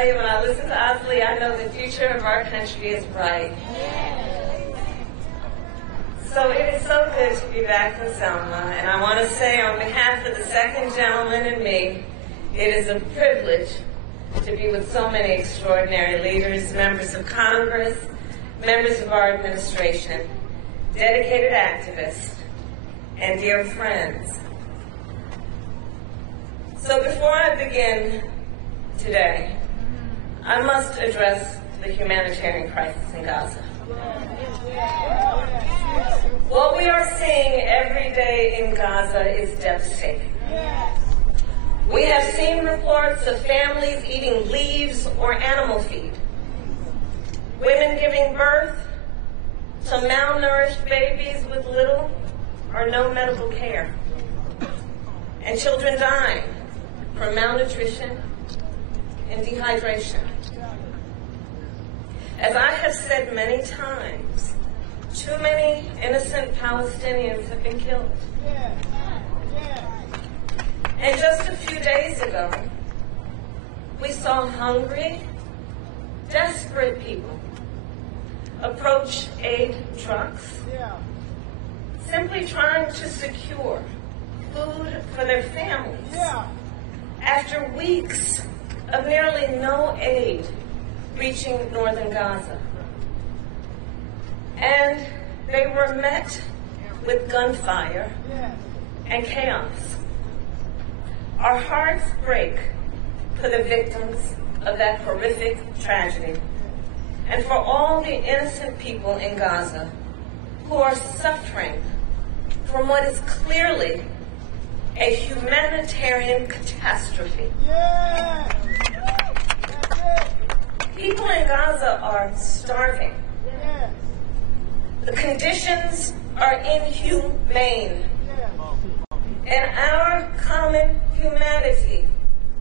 tell you, when I listen to Osley, I know the future of our country is bright. So it is so good to be back in Selma, and I want to say on behalf of the second gentleman and me, it is a privilege to be with so many extraordinary leaders, members of Congress, members of our administration, dedicated activists, and dear friends. So before I begin today, I must address the humanitarian crisis in Gaza. What we are seeing every day in Gaza is devastating. We have seen reports of families eating leaves or animal feed, women giving birth to malnourished babies with little or no medical care, and children dying from malnutrition and dehydration. As I have said many times, too many innocent Palestinians have been killed. And just a few days ago, we saw hungry, desperate people approach aid trucks, simply trying to secure food for their families after weeks of nearly no aid reaching northern Gaza. And they were met with gunfire and chaos. Our hearts break for the victims of that horrific tragedy and for all the innocent people in Gaza who are suffering from what is clearly a humanitarian catastrophe. People in Gaza are starving. The conditions are inhumane. And our common humanity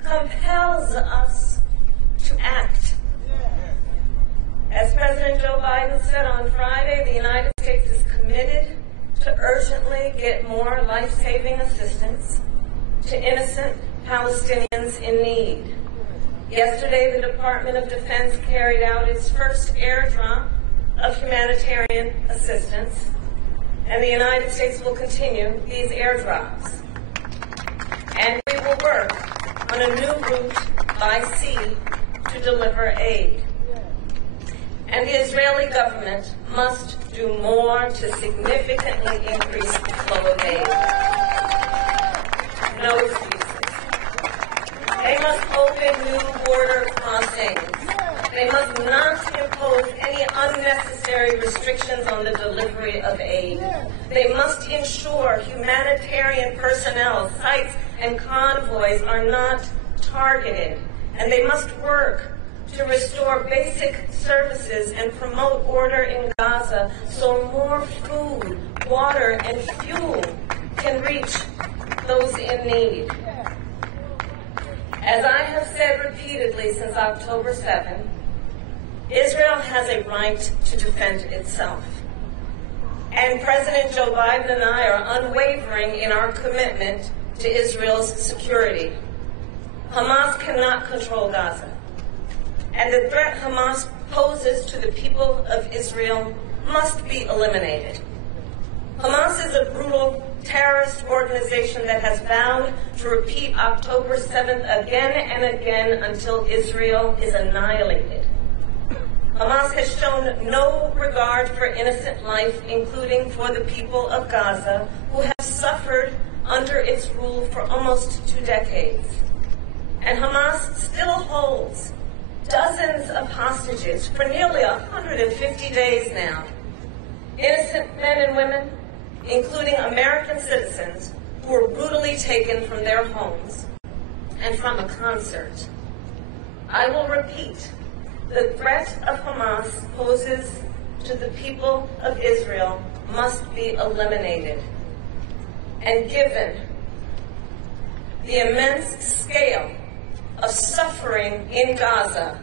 compels us to act. As President Joe Biden said on Friday, the United States is committed to urgently get more life-saving assistance to innocent Palestinians in need. Yesterday, the Department of Defense carried out its first airdrop of humanitarian assistance, and the United States will continue these airdrops. And we will work on a new route by sea to deliver aid. And the Israeli government must do more to significantly increase the flow of aid. No excuses. They must open new border crossings. They must not impose any unnecessary restrictions on the delivery of aid. They must ensure humanitarian personnel, sites, and convoys are not targeted. And they must work to restore basic services and promote order in Gaza so more food, water, and fuel can reach those in need. As I have said repeatedly since October 7, Israel has a right to defend itself. And President Joe Biden and I are unwavering in our commitment to Israel's security. Hamas cannot control Gaza. And the threat Hamas poses to the people of Israel must be eliminated. Hamas is a brutal terrorist organization that has vowed to repeat October 7th again and again until Israel is annihilated. Hamas has shown no regard for innocent life, including for the people of Gaza, who have suffered under its rule for almost 2 decades. And Hamas still holds dozens of hostages for nearly 150 days now. Innocent men and women, including American citizens, who were brutally taken from their homes and from a concert. I will repeat, the threat of Hamas poses to the people of Israel must be eliminated. And given the immense scale of suffering in Gaza,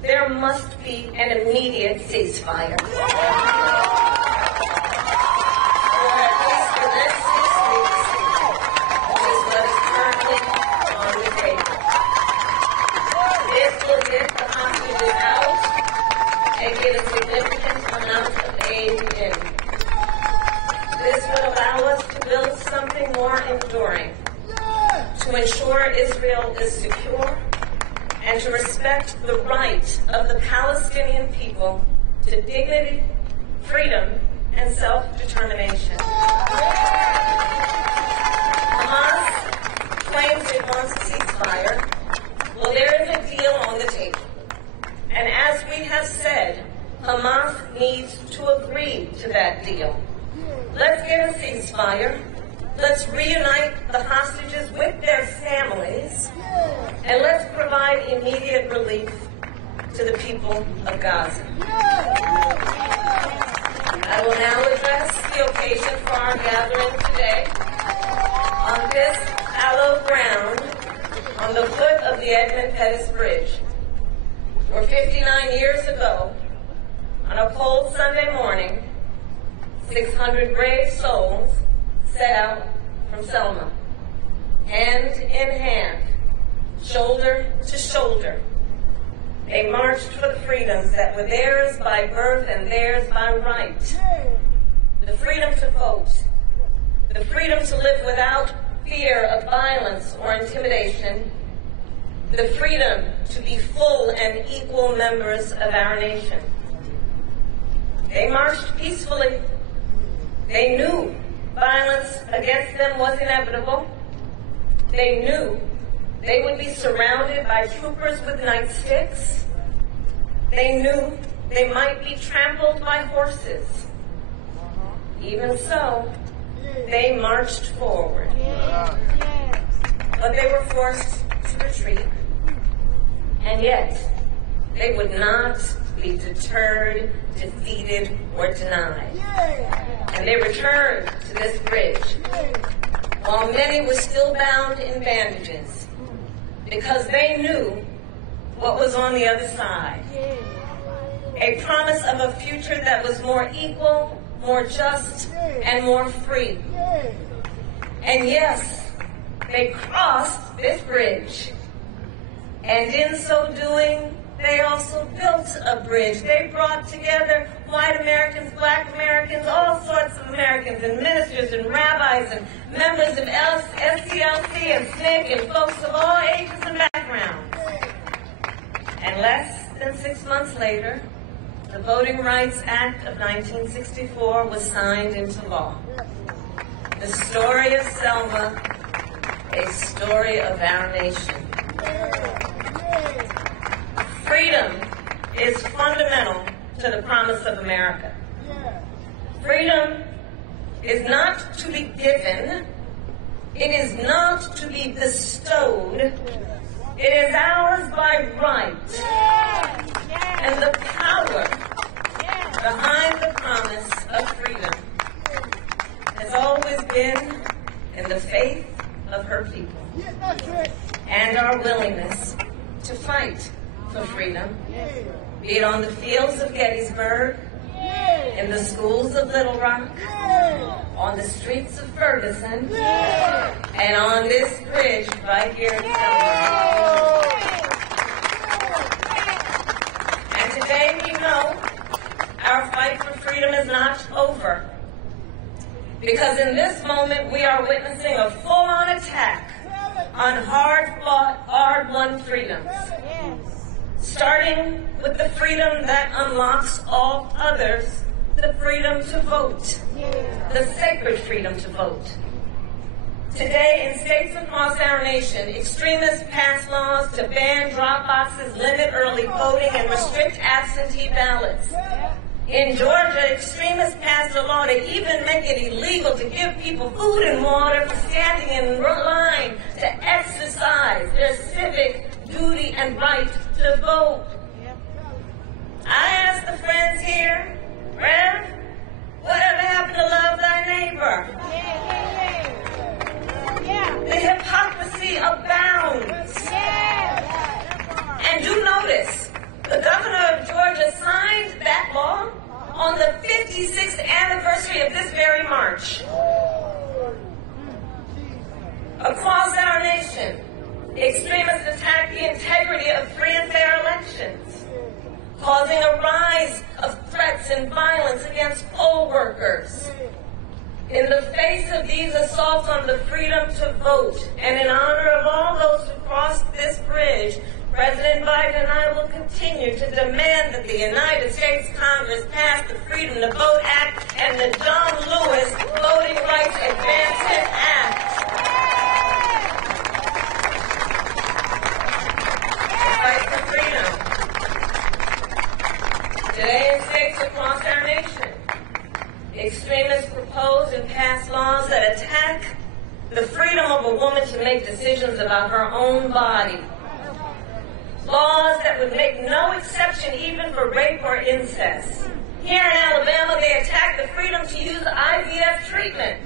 there must be an immediate ceasefire. Or at least the next 6 weeks, which is what is currently on the table. This will give Israel is secure and to respect the right of the Palestinian people to dignity, freedom, and self-determination. Hamas claims it wants a ceasefire. Well, there is a deal on the table. And as we have said, Hamas needs to agree to that deal. Let's get a ceasefire. Let's reunite the hostages with their families. And let's provide immediate relief to the people of Gaza. I will now address the occasion for our gathering today on this hallowed ground on the foot of the Edmund Pettus Bridge, where 59 years ago, on a cold Sunday morning, 600 brave souls set out from Selma, hand in hand, shoulder to shoulder. They marched for the freedoms that were theirs by birth and theirs by right. The freedom to vote, the freedom to live without fear of violence or intimidation, the freedom to be full and equal members of our nation. They marched peacefully. They knew violence against them was inevitable. They knew they would be surrounded by troopers with nightsticks. They knew they might be trampled by horses. Even so, they marched forward. But they were forced to retreat. And yet, they would not be deterred, defeated, or denied. And they returned to this bridge while many were still bound in bandages because they knew what was on the other side. A promise of a future that was more equal, more just, and more free. And yes, they crossed this bridge. And in so doing, they also built a bridge. They brought together white Americans, black Americans, all sorts of Americans, and ministers and rabbis and members of SCLC and SNCC and folks of all ages and backgrounds. And less than 6 months later, the Voting Rights Act of 1964 was signed into law. The story of Selma, a story of our nation. Freedom is fundamental to the promise of America. Freedom is not to be given. It is not to be bestowed. It is ours by right. And the power behind the promise of freedom has always been in the faith of her people and our willingness to fight for freedom, be it on the fields of Gettysburg, in the schools of Little Rock, on the streets of Ferguson, and on this bridge right here in Selma. And today we know our fight for freedom is not over, because in this moment we are witnessing a full-on attack on hard-fought, hard-won freedoms. Starting with the freedom that unlocks all others, the freedom to vote, the sacred freedom to vote. Today, in states across our nation, extremists pass laws to ban drop boxes, limit early voting, and restrict absentee ballots. In Georgia, extremists passed a law to even make it illegal to give people food and water for standing in line to exercise their civic duty and right to vote. I ask the friends here, Rev, whatever happened to love thy neighbor? The hypocrisy abounds. And do notice, the governor of Georgia signed that law on the 56th anniversary of this very march. Across our nation, extremists attack the integrity of free and fair elections, causing a rise of threats and violence against poll workers. In the face of these assaults on the freedom to vote, and in honor of all those who crossed President Biden and I will continue to demand that the United States Congress pass the Freedom to Vote Act and the John Lewis Voting Rights Advancement Act. The fight for freedom. Today in states across our nation, extremists propose and pass laws that attack the freedom of a woman to make decisions about her own body. Laws that would make no exception even for rape or incest. Here in Alabama, they attack the freedom to use IVF treatment.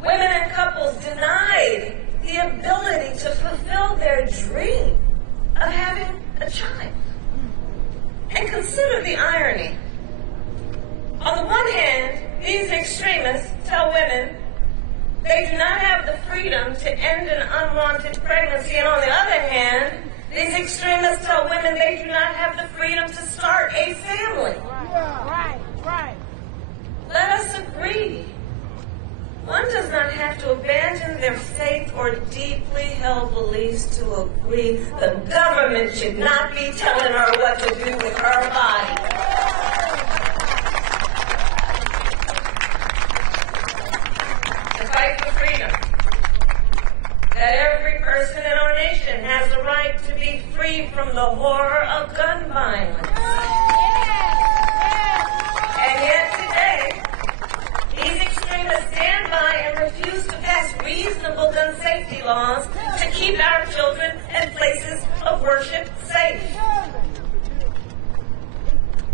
Women and couples denied the ability to fulfill their dream of having a child. And consider the irony. On the one hand, these extremists tell women they do not have the freedom to end an unwanted pregnancy, and on the other hand, these extremists tell women they do not have the freedom to start a family. Right. Let us agree. One does not have to abandon their faith or deeply held beliefs to agree the government should not be telling her what to do with her body. Fight for freedom. That every person in our nation has the right to be free from the horror of gun violence. And yet today, these extremists stand by and refuse to pass reasonable gun safety laws to keep our children and places of worship safe.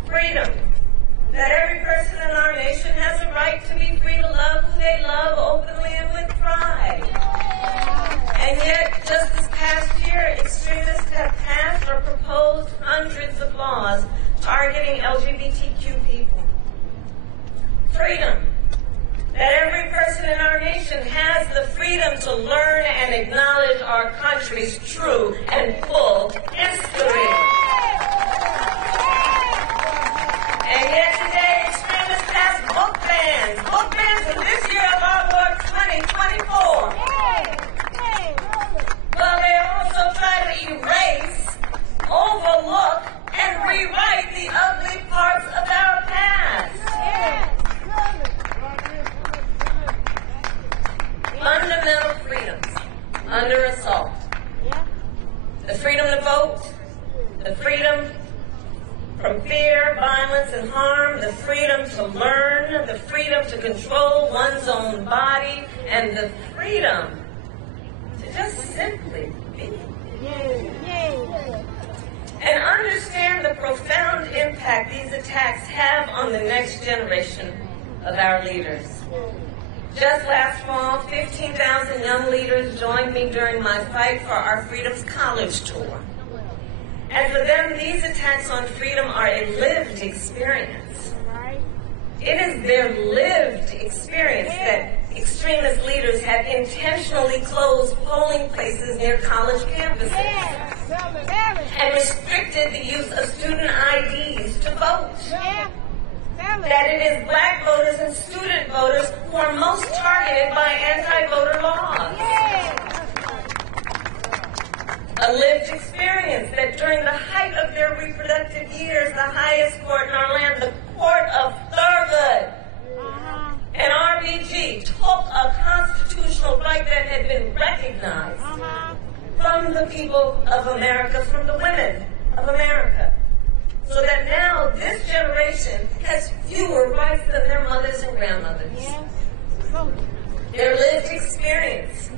Freedom. That every person in our nation has the right to be free to love who they love openly and with pride. And yet, just this past year, extremists have passed or proposed hundreds of laws targeting LGBTQ people. Freedom. That every person in our nation has the freedom to learn and acknowledge our country's true and full history. And yet today, extremists pass book bans in this year of our Lord 2024. Well, they also try to erase, overlook, and rewrite the ugly parts of our past. Fundamental freedoms under assault. The freedom to vote, the freedom from fear, violence, and harm, the freedom to learn, the freedom to control one's own body, and the freedom to just simply be. And understand the profound impact these attacks have on the next generation of our leaders. Just last fall, 15,000 young leaders joined me during my Fight for Our Freedoms college tour. And for them, these attacks on freedom are a lived experience. It is their lived experience that extremist leaders have intentionally closed polling places near college campuses and restricted the use of student IDs to vote. That it is black voters and student voters who are most targeted by anti-voter laws. A lived experience that during the height of their reproductive years, the highest court in our land, the Court of Thurgood, and RBG took a constitutional right that had been recognized from the people of America, from the women of America. So that now this generation has fewer rights than their mothers and grandmothers. Their lived experience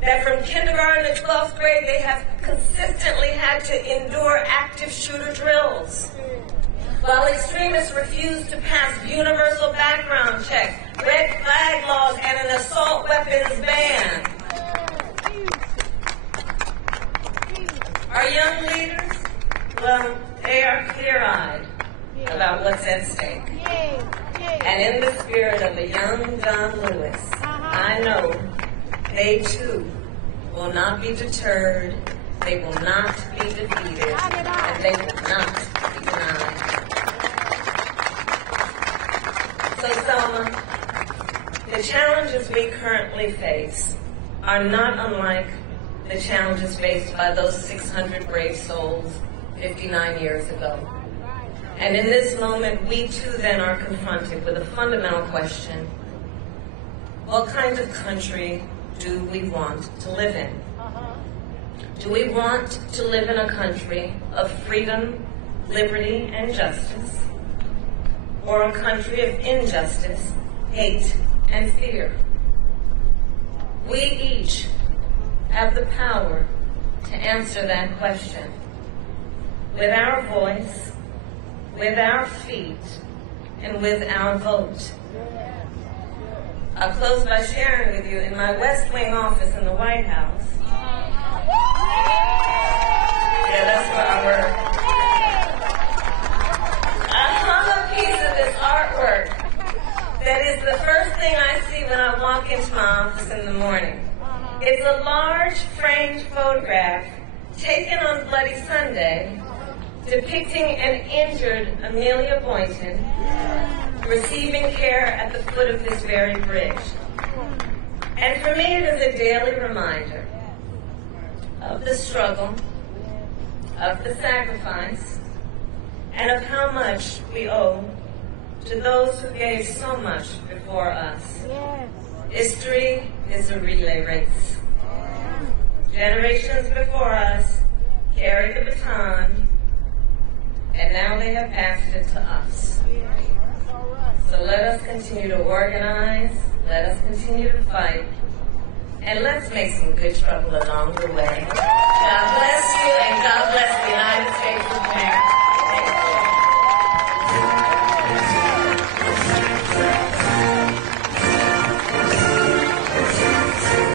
that from kindergarten to 12th grade they have consistently had to endure active shooter drills. While extremists refuse to pass universal background checks, red flag laws, and an assault weapons ban. Our young leaders, well, they are clear-eyed about what's at stake. And in the spirit of a young John Lewis, I know they too will not be deterred, they will not be defeated, and they will not be denied. So, Selma, the challenges we currently face are not unlike the challenges faced by those 600 brave souls 59 years ago. And in this moment, we too then are confronted with a fundamental question. What kind of country do we want to live in? Do we want to live in a country of freedom, liberty, and justice? Or a country of injustice, hate, and fear? We each have the power to answer that question with our voice, with our feet, and with our vote. I'll close by sharing with you in my West Wing office in the White House. Yeah, that's where I work. I hung a piece of this artwork that is the first thing I see when I walk into my office in the morning. It's a large framed photograph taken on Bloody Sunday depicting an injured Amelia Boynton receiving care at the foot of this very bridge. And for me, it is a daily reminder of the struggle, of the sacrifice, and of how much we owe to those who gave so much before us. History is a relay race. Generations before us carried the baton, and now they have passed it to us. So let us continue to organize, let us continue to fight, and let's make some good trouble along the way. God bless you.